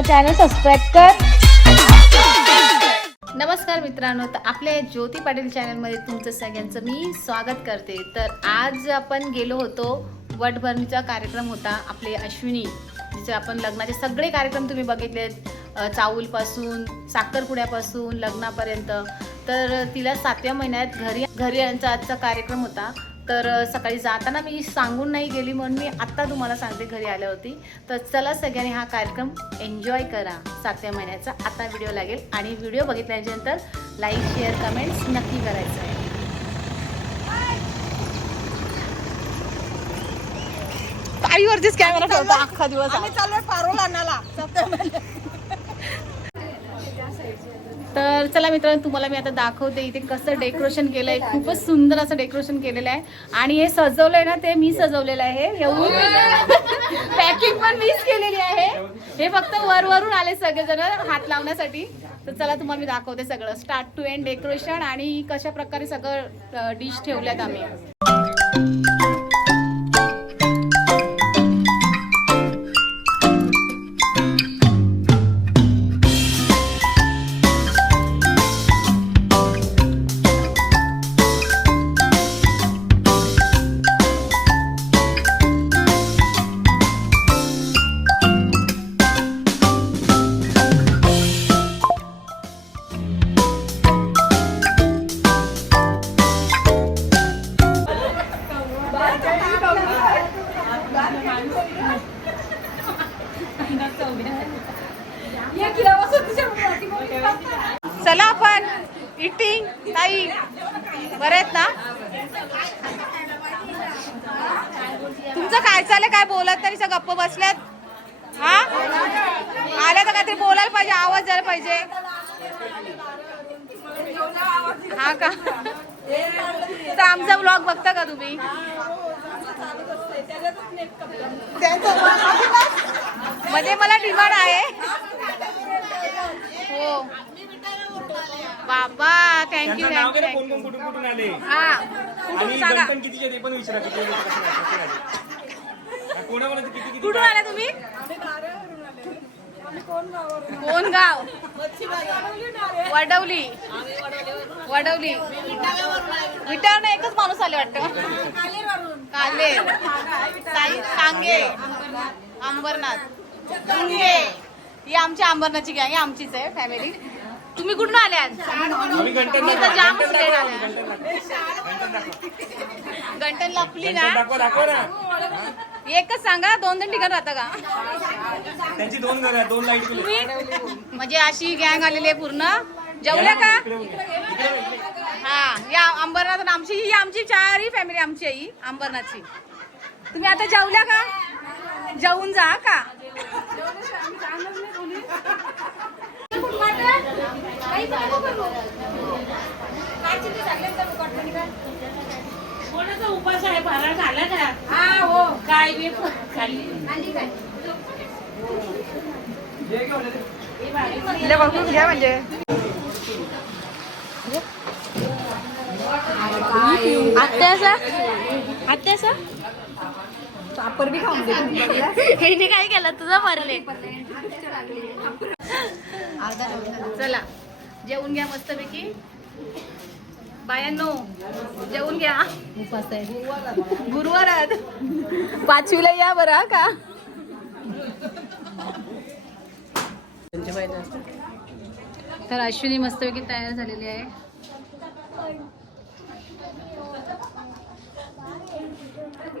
दादू channel subscribe कर. नमस्कार मित्रांनो तर आपल्या ज्योती पाटील चॅनलमध्ये तुमचं सगळ्यांचं मी स्वागत करते. तर आज आपण गेलो होतो वटभरणीचा कार्यक्रम होता आपले अश्विनी जिचे आपण लग्नाचे सगळे कार्यक्रम तुम्ही बघितलेत चाऊलपासून साखरपुड्यापासून लग्नापर्यंत. तर तिला सातव्या महिन्यात घरी घरी यांचा आजचा कार्यक्रम होता. तर सकाळी जाताना मी सांगून नाही गेली म्हणून मी आत्ता तुम्हाला सांगते घरी आल्यावरती तर चला सगळ्यांनी हा कार्यक्रम एन्जॉय करा. सातव्या महिन्याचा आता व्हिडिओ लागेल आणि व्हिडिओ बघितल्यानंतर लाईक शेअर कमेंट्स नक्की करायचं आहे. ताईवरतीच कॅमेरा ठेवता अख्खा दिवस आम्ही चाललोय पारोल आणायला. तर चला मित्रांनो तुम्हाला मी आता दाखवते इथे कसं डेकोरेशन केलंय. खूपच सुंदर असं डेकोरेशन केलेलं आहे. आणि हे सजवलंय ना ते मी सजवलेलं आहे. येऊन पॅकिंग पण मीच केलेली आहे. हे फक्त वरवरून आले सगळेजण हात लावण्यासाठी. तर चला तुम्हाला मी दाखवते सगळं. स्टार्ट टू एंड डेकोरेशन आणि कशा प्रकारे सगळं डिश ठेवल्यात आम्ही. काहीतरी बोलायला पाहिजे आवाज द्यायला पाहिजे. हा का? तर आमचा ब्लॉग बघता का तुम्ही? म्हणजे मला डिमांड आहे. हो. बाबा थँक्यू थँक्यू हा. कुठून? आला तुम्ही? कोण गाव? वडवली. वडवली. विटावर एकच माणूस आले वाटतं. काले. सांगे. अंबरनाथ. तुंगे. ही आमच्या अंबरनाथची गॅंग आहे आमचीच आहे फॅमिली तुम्ही कुठून आल्यात आम्ही गणपण तुम्ही तर दाखवा, जाम गणपण लेट दाखवा, आल्या गणपण दाखवा. गंटन लपली ना? ना. एकच सांगा दोन दोन ठिकाण राहता का? त्यांची दोन घर आहेत दोन लाइट तुम्ही? म्हणजे अशी गँग आलेली आहे पूर्ण. जेवल्या का? हा या अंबरनाथ आणि आमची ही आमची चारही फॅमिली आमची ही अंबरनाथची. तुम्ही आता जेवल्या का? जेवून जा का? कोणाचा उपास आहे? फराळ झाला का? हा हो. काय बी खाल्ली घ्या म्हणजे. बी खाऊन हिने काय केलं? तुझं भरले चला जेवून घ्या मस्तपैकी. बायांनो जेवून घ्या. उपास आहे. गुरुवार आहेत पाचवीला या बरं का? तर अश्विनी मस्तपैकी तयार झालेली आहे.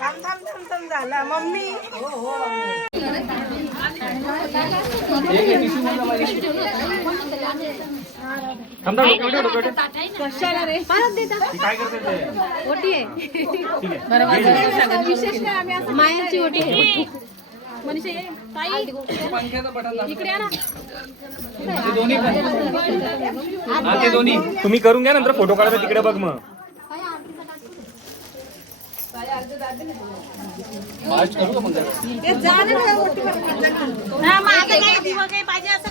थांब थांब थांब थांब झाला मम्मी कशाला रे काय ओटी आहे मायाची ओटी आहे मनीषा ये ताई इकडे दोन्ही तुम्ही करून घ्या नंतर फोटो काढायचा तिकडे बघ मग हा मग आता काही दिवा काही पाहिजे असं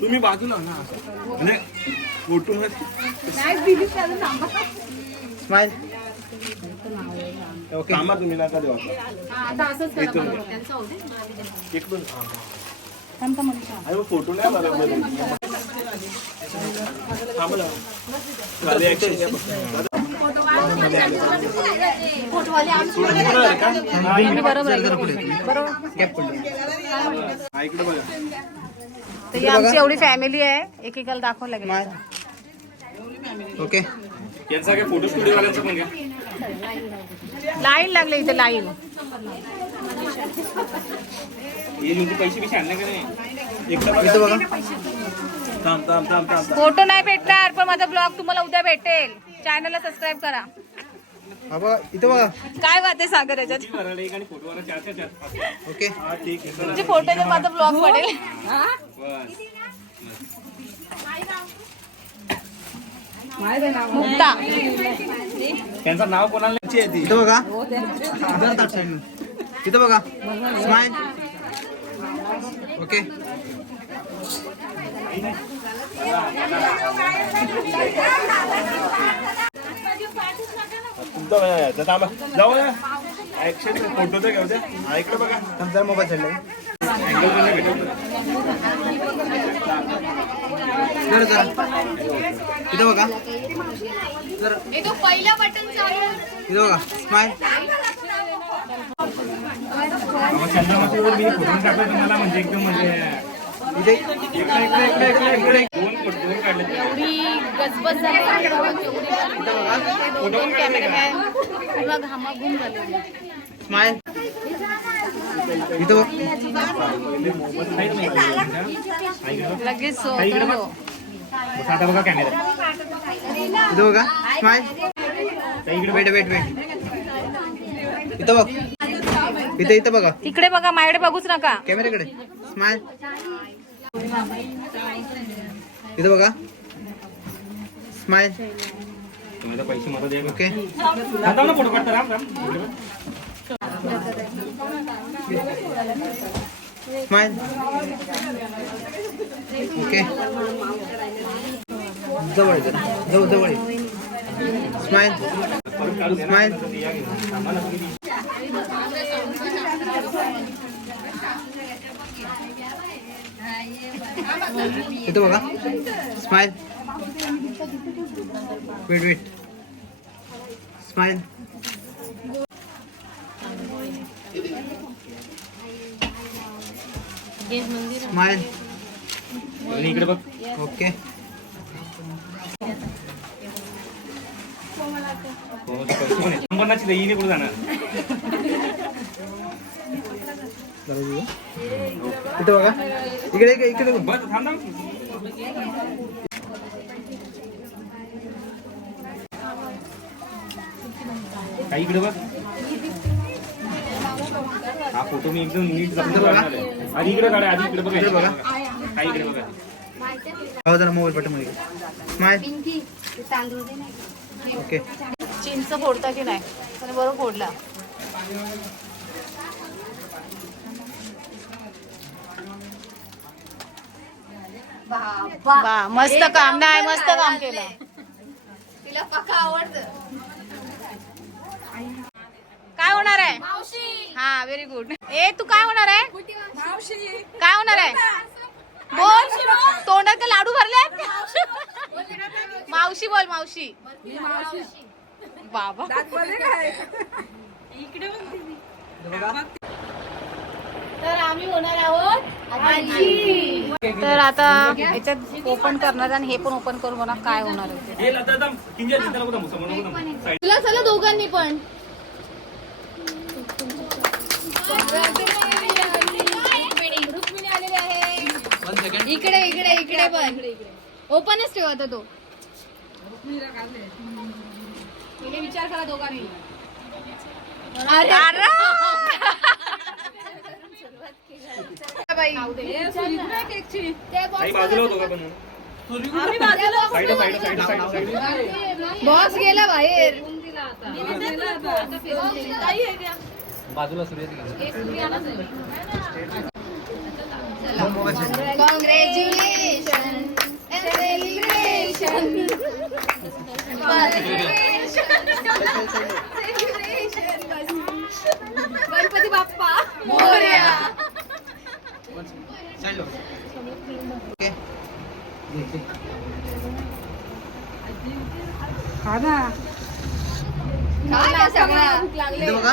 तुम्ही बाजूला ना. म्हणजे फोटो स्माइल ओके. थांबा तुम्ही नका देऊ आता. असंच करा बरोबर. त्यांचं होऊ दे. इकडून अरे मग फोटो नाही आला बरं. थांबा तर ही आमची एवढी फॅमिली आहे. एकेकाला दाखवावं लागेल ओके यांचा काय फोटो स्टुडिओ वाल्यांचा पण घ्या लाईन लागले इथे लाईन हे फोटो नाही? भेटणार पण माझा ब्लॉग तुम्हाला उद्या भेटेल. चॅनलला सबस्क्राईब करा. हा बघा इथं बघा. काय बात आहे सागर याच्यात भरायला एक आणि फोटोवाला चार चार चार. ओके. हा. तुमचे फोटो जर माझा ब्लॉग पडेल. मुक्ता. त्यांचं नाव कोणाला इथं बघा. इथं बघा. Smile okay. तुमचा थांबा. जाऊ ना ऍक्शन फोटो तर घेऊ द्या. हा, इकडे बघा जरा मोबाईल जरा जरा. इथं बघा. जरा. इथं बघा. स्माइल मग चंद्रमातीवर मी फोटो टाकले तुम्हाला म्हणजे एकदम म्हणजे एवढी गजबज झाली दोन कॅमेरामॅन पूर्ण घामाघूम झाले लगेच. आता बघा कॅमेरा इथं बघा. इकडे वेट वेट वेट. इथं बघ. इथं इथं बघा. तिकडे बघा माझ्याकडे बघूच नका. कॅमेऱ्याकडे. स्माइल. इथं बघा. स्माइल तुम्हाला पैसे मला द्या ओके आता ना फोटो काढता राम राम. इकडे बघ. स्माइल ओके जवळ. जवळ जवळ. स्माइल. स्माइल या घेऊन. थांबा ना तुम्ही. इथं बघा. Smile wait wait smile smile इकडे बघ. ओके नाही कुठे जाणार इथं बघा. इकडे इकडे इकडे बघ. काही इकडे बघ हा फोटो मी एकदम नीट. आधी इकडे काढा आधी इकडे बघा. इकडे बघा. काही इकडे बघा. जरा मोबाईल बटनमध्ये स्माइल ओके. चिंच फोडता की नाही? त्याने बरोबर फोडला. वा मस्त काम नाही मस्त काम केलं. काय होणार आहे? हा व्हेरी गुड ए तू काय होणार आहे? काय होणार आहे? बोल तोंडात लाडू भरले मावशी बोल मावशी बाबा. तर आम्ही होणार आहोत आजी. तर आता याच्यात ओपन करणार आणि हे पण ओपन करून बघा काय होणार आहे. हे तुला चला दोघांनी पण. इकडे इकडे इकडे पण ओपनच ठेव आता तो. विचार करा दोघांनी. अरे! काही बाजूला होतो का पण? Side side side side side boss गेला बाहेर. बाजूला सूर्य कॉंग्रॅच्युलेशन खाला सगळा. भूक लागले इथं बघा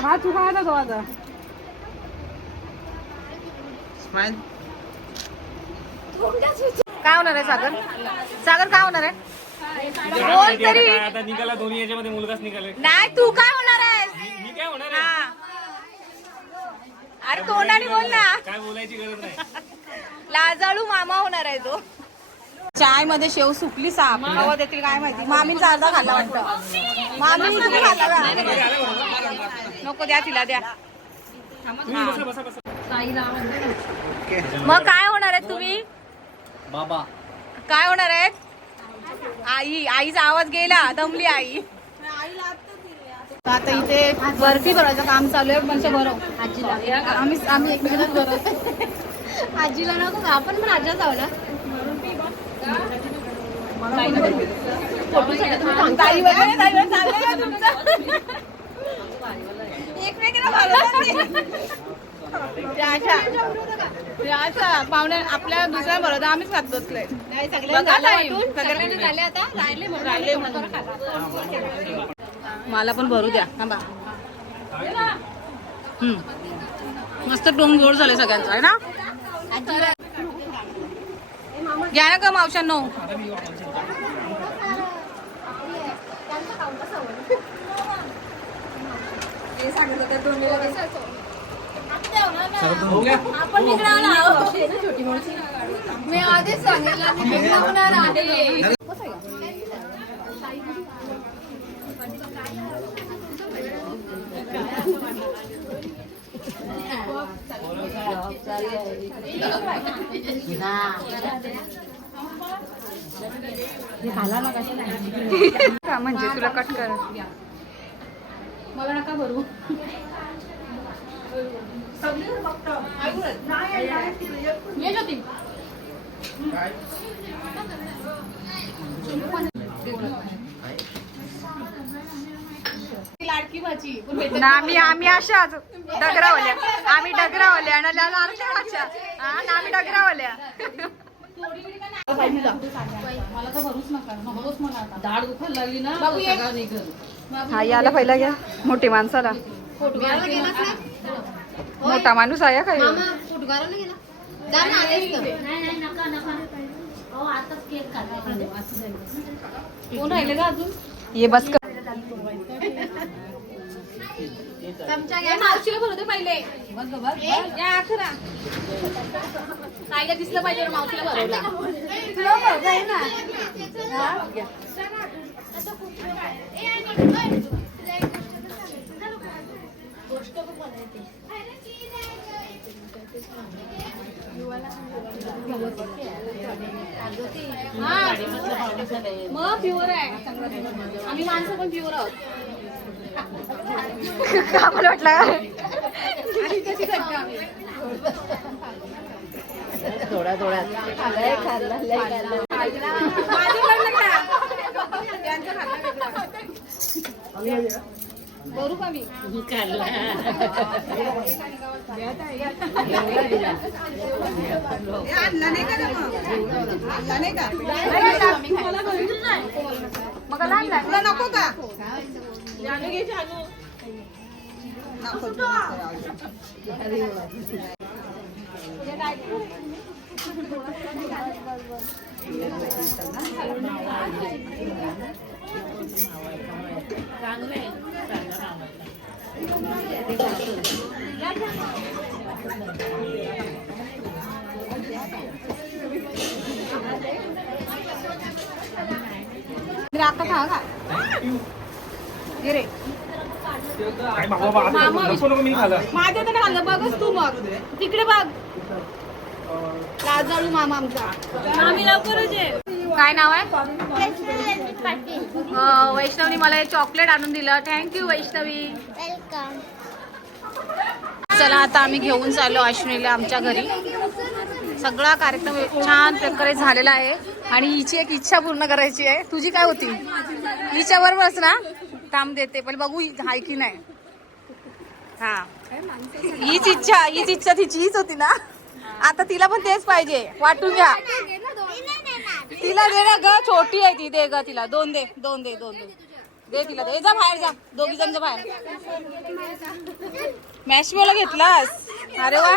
स्माइल काय होणार आहे सागर? सागर काय होणार आहे? बोल तरी. आता निघाला दोन्ही याच्यामध्ये मुलगाच निघाले नाही तू काय होणार आहेस मी काय होणार आहे? हा. अरे तोंडाने बोल ना. काय बोलायची गरज नाही. लाजाळू मामा होणार आहे तो. चायमध्ये शेव सुकली साप. देतील काय माहिती? मामीचा अर्धा खाल्ला वाटतं. मामी? नको द्या तिला द्या. मग काय होणार आहे तुम्ही? बाबा. काय होणार आहेत? आई आईचा आवाज गेला. दमली आई. आता इथे बर्फी भरायचं काम चालू आहे म्हणजे भरव आजीला. आम्ही आम्ही एकमेकांना आजीला नको आपण पण आजीला जाऊ ना ताई वगैरे ताई वगैरे चाललंय का तुमचं? एकमेकांना भरवत नाही. त्याच्या त्याच्या पाहुण्या आपल्या दुसऱ्या बरोबर आम्हीच खात बसलोय राहिले मला पण भरू द्या. थांबा. मस्त टोंग गोड झाले सगळ्यांचा आहे ना? घ्या ना ग मावशांनो हो आपण इकडे आलो मी आधीच सांगितलं म्हणजे तुला कट कर. मला नका ये ज्योती. लाडकी भाजी ना आम्ही आम्ही अशाच डगरावल्या. आम्ही डगरावल्या. आणि लाल अच्छा हा ना आम्ही डगरावल्या. मला तर भरूच नका. नकोच मला आता. दाढ दुखायला लागली ना हा याला पहिला घ्या. मोठी माणसाला. मोठा माणूस आहे काय? कोण राहिले का अजून? ये बस कर. चमचा घ्या. मावशीला भरू दे पहिले. बस ग बस. या अखरा ताईला दिसलं पाहिजे मावशीला भरवला मग प्युअर आहे आम्ही माणसं पण प्युअर आहोत वाटलं करू का मी मग लहान लहान नको का का घे आता नको मी खाल्लं. माझ्या तर खाल्लं बघच तू मग. तिकडे बघ. लाजाळू मामा आमचा. आम्ही लवकरच आहे काय नाव आहे? वैष्णवनी मला हे चॉकलेट आणून दिलं. Thank you Vaishnavi. चला आता आम्ही घेऊन चाललो अश्विनीला आमच्या घरी. सगळा कार्यक्रम छान प्रकारे झालेला आहे. आणि हिची एक इच्छा पूर्ण करायची आहे. तुझी काय होती? हिच्या बरोबरच ना. थांब देते पण बघू हाय की नाही. हा. हीच इच्छा हीच इच्छा तिची हीच होती ना. आता तिला पण तेच पाहिजे. वाटून घ्या. तिला दे ना ग छोटी आहे ती दे ग तिला. दोन दे दोन दे दोन दे. दे तिला दे. जा बाहेर जा. दोघी जण जा बाहेर. मॅश घेतलास? अरे वा.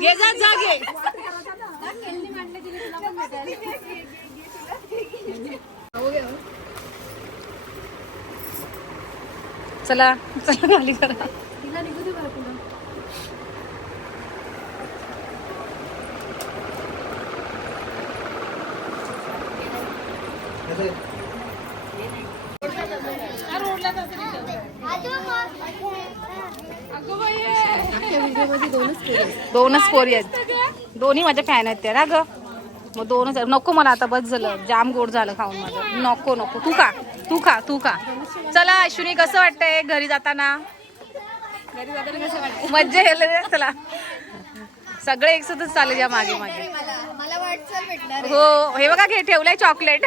घे जा जा घे. चला चला खाली करा. दोनच पोरी आहेत. दोन्ही माझ्या फॅन आहेत त्या. ना ग मग दोनच नको मला आता बस झालं. जाम गोड झालं खाऊन माझं. नको नको. तू का तू खा तू खा. चला अश्विनी कसं वाटतंय घरी जाताना? मज्जा येईल चला सगळे एकसतच चालेल या मागे मागे. हो हे बघा घे ठेवलंय चॉकलेट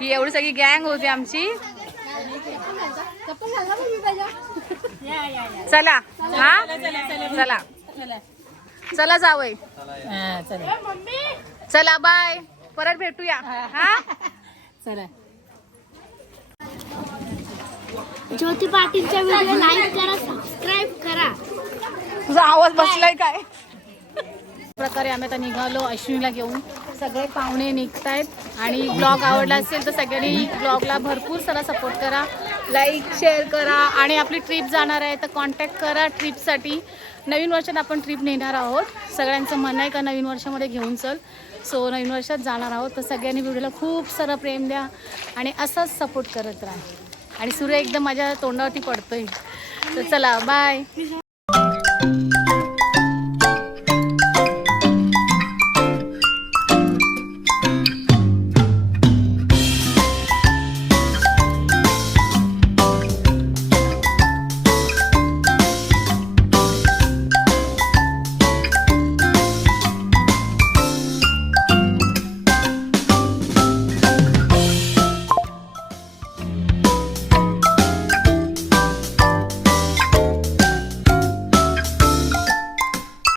ही एवढी सगळी गँग होती आमची. चला हा? चला. चला जावय चला बाय परत भेटूया. हा? चला ज्योती पाटीलचा व्हिडिओ लाईक करा सबस्क्राईब करा. तुझा आवाज बसलाय काय? प्रकारे आम्ही आता निघालो अश्विनीला घेऊन. सगळे पाहुणे निघतायत आणि ब्लॉग आवडला असेल तर सगळ्यांनी ब्लॉगला भरपूर सारा सपोर्ट करा. लाईक शेअर करा आणि आपली ट्रिप जाणार आहे तर कॉन्टॅक्ट करा ट्रिपसाठी नवीन वर्षात आपण ट्रिप नेणार आहोत. सगळ्यांचं म्हणणं आहे का नवीन वर्षामध्ये घेऊन चल. सो नवीन वर्षात जाणार आहोत तर सगळ्यांनी व्हिडिओला खूप सारं प्रेम द्या आणि असाच सपोर्ट करत राहा. आणि सूर्य एकदम माझ्या तोंडावरती पडतोय. तर चला बाय